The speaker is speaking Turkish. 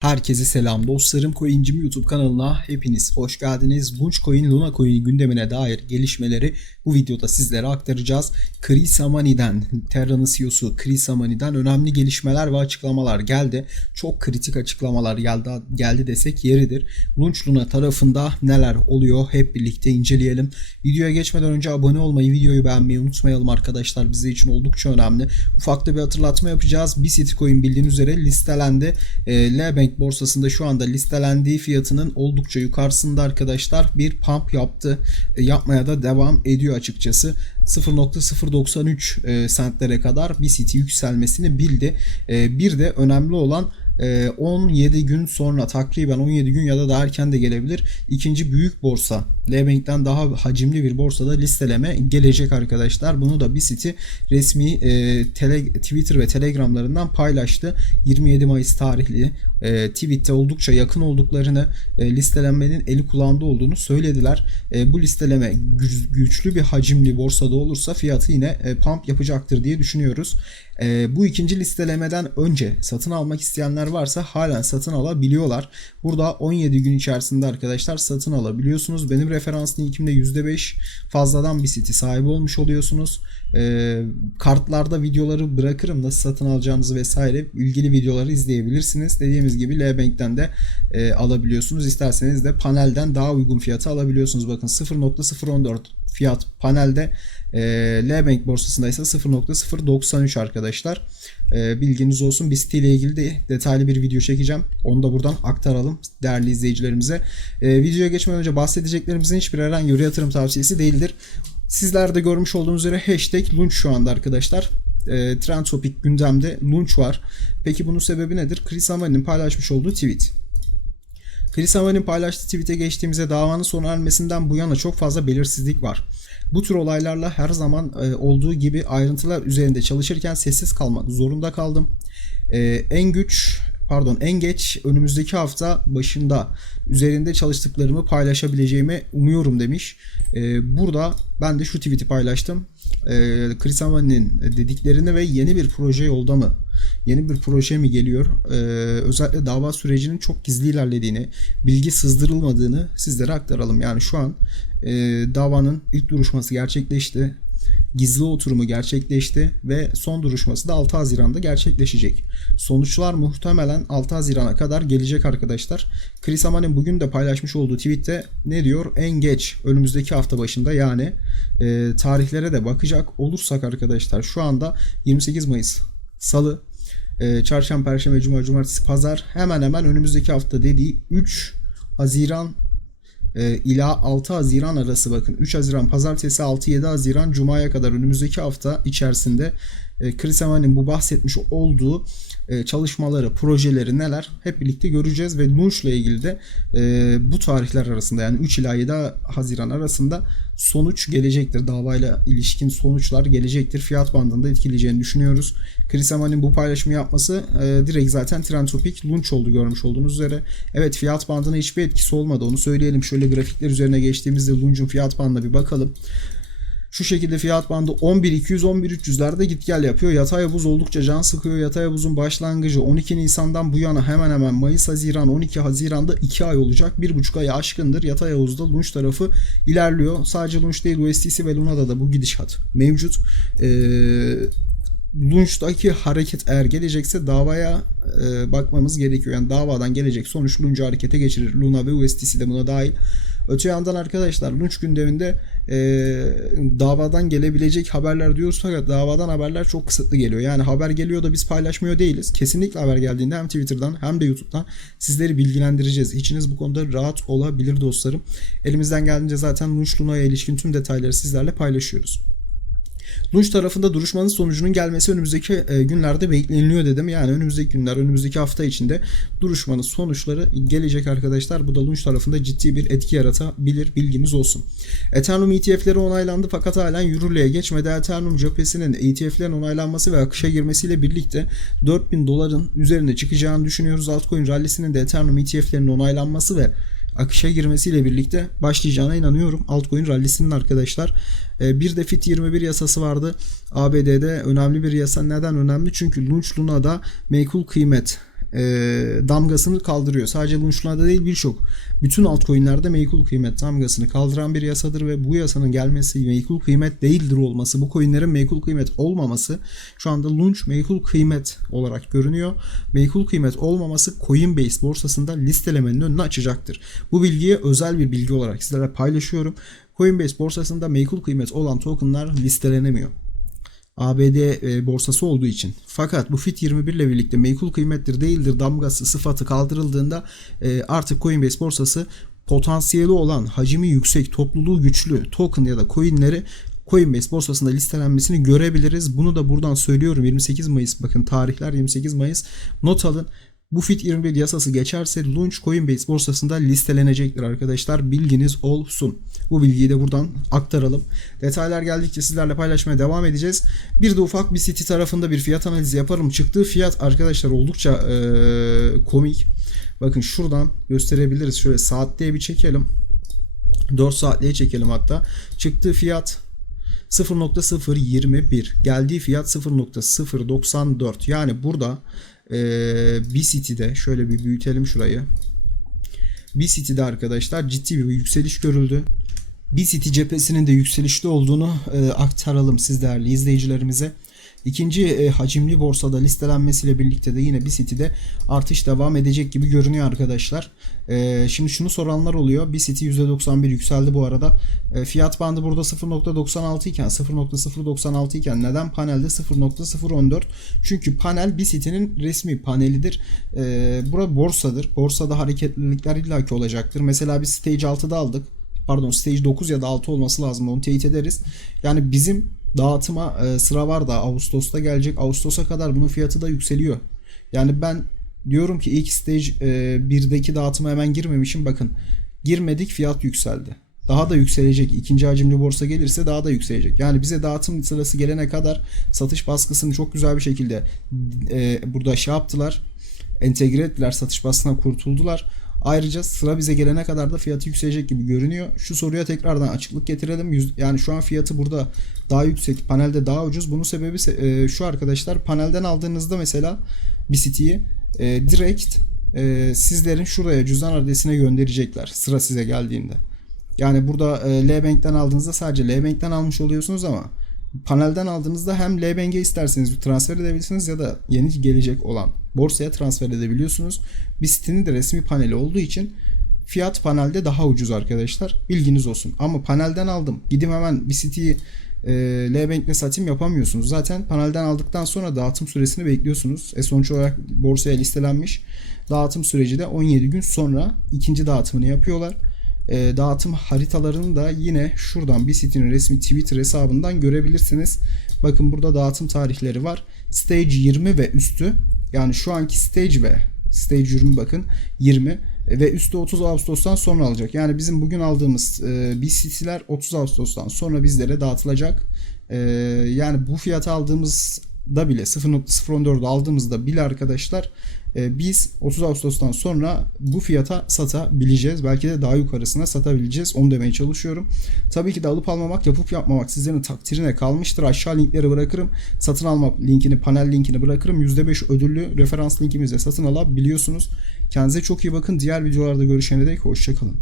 Herkese selam dostlarım Coincim YouTube kanalına hepiniz hoş geldiniz. Launchcoin Luna Coin gündemine dair gelişmeleri bu videoda sizlere aktaracağız. Chris Amani'den, Terra'nın CEO'su Chris Amani'den önemli gelişmeler ve açıklamalar geldi. Çok kritik açıklamalar geldi, geldi desek yeridir. Launch Luna tarafında neler oluyor hep birlikte inceleyelim. Videoya geçmeden önce abone olmayı, videoyu beğenmeyi unutmayalım arkadaşlar. Bize için oldukça önemli. Ufak da bir hatırlatma yapacağız. BCT Coin bildiğiniz üzere listelendi. E, L-Bank borsasında şu anda listelendiği fiyatının oldukça yukarısında arkadaşlar bir pump yaptı. E, yapmaya da devam ediyor açıkçası. 0.093 e, sentlere kadar BCT yükselmesini bildi. E, bir de önemli olan 17 gün sonra takriben 17 gün ya da daha erken de gelebilir. İkinci büyük borsa Lebank'ten daha hacimli bir borsada listeleme gelecek arkadaşlar. Bunu da BCT resmi e, tele, Twitter ve Telegramlarından paylaştı. 27 Mayıs tarihli e, tweette oldukça yakın olduklarını e, listelenmenin eli kulağında olduğunu söylediler. E, bu listeleme güç, güçlü bir hacimli borsada olursa fiyatı yine e, pump yapacaktır diye düşünüyoruz. E, bu ikinci listelemeden önce satın almak isteyenler varsa halen satın alabiliyorlar. Burada 17 gün içerisinde arkadaşlar satın alabiliyorsunuz. Benim referans linkimde %5 fazladan bir siti sahibi olmuş oluyorsunuz. E, kartlarda videoları bırakırım nasıl satın alacağınızı vesaire ilgili videoları izleyebilirsiniz. Dediğimiz gibi L-Bank'ten de e, alabiliyorsunuz. İsterseniz de panelden daha uygun fiyatı alabiliyorsunuz. Bakın 0.014 fiyat panelde e, L-Bank borsasında ise 0.093 arkadaşlar. E, bilginiz olsun. BIST ile ilgili de detaylı bir video çekeceğim. Onu da buradan aktaralım değerli izleyicilerimize. E, videoya geçmeden önce bahsedeceklerimizin hiçbir herhangi bir yatırım tavsiyesi değildir. Sizler de görmüş olduğunuz üzere hashtag lunch şu anda arkadaşlar. E, Trend Topic gündemde lunch var. Peki bunun sebebi nedir? Chris Amani'nin paylaşmış olduğu tweet. Chris Amani'nin paylaştığı tweet'e geçtiğimizde davanın sona ermesinden bu yana çok fazla belirsizlik var. Bu tür olaylarla her zaman e, olduğu gibi ayrıntılar üzerinde çalışırken sessiz kalmak zorunda kaldım. E, en güç pardon en geç önümüzdeki hafta başında üzerinde çalıştıklarımı paylaşabileceğimi umuyorum demiş. E, burada ben de şu tweet'i paylaştım. E, Chris Amani'nin dediklerini ve yeni bir proje yolda mı? Yeni bir proje mi geliyor? E, özellikle dava sürecinin çok gizli ilerlediğini, bilgi sızdırılmadığını sizlere aktaralım. Yani şu an e, davanın ilk duruşması gerçekleşti gizli oturumu gerçekleşti ve son duruşması da 6 Haziran'da gerçekleşecek. Sonuçlar muhtemelen 6 Haziran'a kadar gelecek arkadaşlar. Chris Aman'ın bugün de paylaşmış olduğu tweette ne diyor? En geç önümüzdeki hafta başında yani e, tarihlere de bakacak olursak arkadaşlar şu anda 28 Mayıs Salı, e, Çarşamba, Perşembe, Cuma, Cumartesi, Pazar hemen hemen önümüzdeki hafta dediği 3 Haziran e, ila 6 Haziran arası bakın. 3 Haziran pazartesi 6-7 Haziran Cuma'ya kadar önümüzdeki hafta içerisinde Chris Evan'in bu bahsetmiş olduğu e, çalışmaları, projeleri neler hep birlikte göreceğiz ve Launch ile ilgili de e, bu tarihler arasında yani 3 ila 7 Haziran arasında sonuç gelecektir. Davayla ilişkin sonuçlar gelecektir. Fiyat bandında etkileyeceğini düşünüyoruz. Chris Aman'in bu paylaşımı yapması e, direkt zaten Trend Topic launch oldu görmüş olduğunuz üzere. Evet fiyat bandına hiçbir etkisi olmadı onu söyleyelim. Şöyle grafikler üzerine geçtiğimizde launch'un fiyat bandına bir bakalım. Şu şekilde fiyat bandı 11.200-11.300'lerde git gel yapıyor. Yatay buz oldukça can sıkıyor. Yatay buzun başlangıcı 12 Nisan'dan bu yana hemen hemen Mayıs, Haziran, 12 Haziran'da 2 ay olacak. 1,5 ay aşkındır. Yatay havuzda Lunch tarafı ilerliyor. Sadece Lunch değil USDC ve Luna'da da bu gidişat mevcut. Ee, Lunch'taki hareket eğer gelecekse davaya e, bakmamız gerekiyor. Yani davadan gelecek sonuç Lunch'u harekete geçirir. Luna ve USDC de buna dahil. Öte yandan arkadaşlar Lunch gündeminde e, davadan gelebilecek haberler diyoruz fakat davadan haberler çok kısıtlı geliyor. Yani haber geliyor da biz paylaşmıyor değiliz. Kesinlikle haber geldiğinde hem Twitter'dan hem de YouTube'dan sizleri bilgilendireceğiz. İçiniz bu konuda rahat olabilir dostlarım. Elimizden geldiğince zaten Lunch Luna'ya ilişkin tüm detayları sizlerle paylaşıyoruz. Lunch tarafında duruşmanın sonucunun gelmesi önümüzdeki e, günlerde bekleniyor dedim. Yani önümüzdeki günler, önümüzdeki hafta içinde duruşmanın sonuçları gelecek arkadaşlar. Bu da Lunch tarafında ciddi bir etki yaratabilir. Bilginiz olsun. Ethereum ETF'leri onaylandı fakat halen yürürlüğe geçmedi. Ethereum cephesinin ETF'lerin onaylanması ve akışa girmesiyle birlikte 4000 doların üzerine çıkacağını düşünüyoruz. Altcoin rallisinin de Ethereum ETF'lerinin onaylanması ve akışa girmesiyle birlikte başlayacağına inanıyorum. Altcoin rallisinin arkadaşlar. Ee, bir de FIT 21 yasası vardı. ABD'de önemli bir yasa. Neden önemli? Çünkü Lunch Luna'da meykul kıymet e, damgasını kaldırıyor. Sadece Lunch'larda değil birçok bütün altcoin'lerde meykul kıymet damgasını kaldıran bir yasadır ve bu yasanın gelmesi meykul kıymet değildir olması, bu coin'lerin meykul kıymet olmaması şu anda Lunch meykul kıymet olarak görünüyor. Meykul kıymet olmaması Coinbase borsasında listelemenin önünü açacaktır. Bu bilgiyi özel bir bilgi olarak sizlere paylaşıyorum. Coinbase borsasında meykul kıymet olan tokenlar listelenemiyor. ABD e, borsası olduğu için. Fakat bu FIT 21 ile birlikte meykul kıymettir değildir damgası sıfatı kaldırıldığında e, artık Coinbase borsası potansiyeli olan hacmi yüksek, topluluğu güçlü token ya da coinleri Coinbase borsasında listelenmesini görebiliriz. Bunu da buradan söylüyorum 28 Mayıs bakın tarihler 28 Mayıs not alın. Bu FIT 21 yasası geçerse Launch Coinbase borsasında listelenecektir arkadaşlar. Bilginiz olsun. Bu bilgiyi de buradan aktaralım. Detaylar geldikçe sizlerle paylaşmaya devam edeceğiz. Bir de ufak bir City tarafında bir fiyat analizi yaparım. Çıktığı fiyat arkadaşlar oldukça eee, komik. Bakın şuradan gösterebiliriz. Şöyle saatliğe bir çekelim. 4 saatliğe çekelim hatta. Çıktığı fiyat 0.021 geldiği fiyat 0.094 yani burada eee bir City'de şöyle bir büyütelim şurayı bir City'de arkadaşlar ciddi bir yükseliş görüldü. Bir City cephesinin de yükselişte olduğunu e, aktaralım siz değerli izleyicilerimize. İkinci e, hacimli borsada listelenmesiyle birlikte de yine bir City'de artış devam edecek gibi görünüyor arkadaşlar. E, şimdi şunu soranlar oluyor. Bir City %91 yükseldi bu arada. E, fiyat bandı burada 0.96 iken 0.096 iken neden panelde 0.014? Çünkü panel bir resmi panelidir. E, bura borsadır. Borsada hareketlilikler illaki olacaktır. Mesela biz stage 6'da aldık pardon stage 9 ya da 6 olması lazım onu teyit ederiz. Yani bizim dağıtıma e, sıra var da Ağustos'ta gelecek. Ağustos'a kadar bunun fiyatı da yükseliyor. Yani ben diyorum ki ilk stage e, 1'deki dağıtıma hemen girmemişim. Bakın girmedik fiyat yükseldi. Daha da yükselecek. İkinci hacimli borsa gelirse daha da yükselecek. Yani bize dağıtım sırası gelene kadar satış baskısını çok güzel bir şekilde e, burada şey yaptılar. Entegre ettiler. Satış baskısından kurtuldular. Ayrıca sıra bize gelene kadar da fiyatı yükselecek gibi görünüyor. Şu soruya tekrardan açıklık getirelim. Yani şu an fiyatı burada daha yüksek, panelde daha ucuz. Bunun sebebi se- e, şu arkadaşlar. Panelden aldığınızda mesela bir siteyi e, direkt e, sizlerin şuraya cüzdan adresine gönderecekler sıra size geldiğinde. Yani burada L-Bank'ten aldığınızda sadece L-Bank'ten almış oluyorsunuz ama panelden aldığınızda hem L-Bank'e isterseniz transfer edebilirsiniz ya da yeni gelecek olan borsaya transfer edebiliyorsunuz. Bir sitenin de resmi paneli olduğu için fiyat panelde daha ucuz arkadaşlar. Bilginiz olsun. Ama panelden aldım. Gidim hemen bir siteyi e, L-Bank'le satayım yapamıyorsunuz. Zaten panelden aldıktan sonra dağıtım süresini bekliyorsunuz. E sonuç olarak borsaya listelenmiş. Dağıtım süreci de 17 gün sonra ikinci dağıtımını yapıyorlar. E, dağıtım haritalarını da yine şuradan bir sitenin resmi Twitter hesabından görebilirsiniz. Bakın burada dağıtım tarihleri var. Stage 20 ve üstü yani şu anki stage ve stage 20 bakın 20 ve üstü 30 Ağustos'tan sonra alacak. Yani bizim bugün aldığımız e, bir siteler 30 Ağustos'tan sonra bizlere dağıtılacak. E, yani bu fiyata aldığımızda bile 0.014 aldığımızda bile arkadaşlar biz 30 Ağustos'tan sonra bu fiyata satabileceğiz. Belki de daha yukarısına satabileceğiz. Onu demeye çalışıyorum. Tabii ki de alıp almamak, yapıp yapmamak sizlerin takdirine kalmıştır. Aşağı linkleri bırakırım. Satın alma linkini, panel linkini bırakırım. %5 ödüllü referans linkimizle satın alabiliyorsunuz. Kendinize çok iyi bakın. Diğer videolarda görüşene dek hoşçakalın.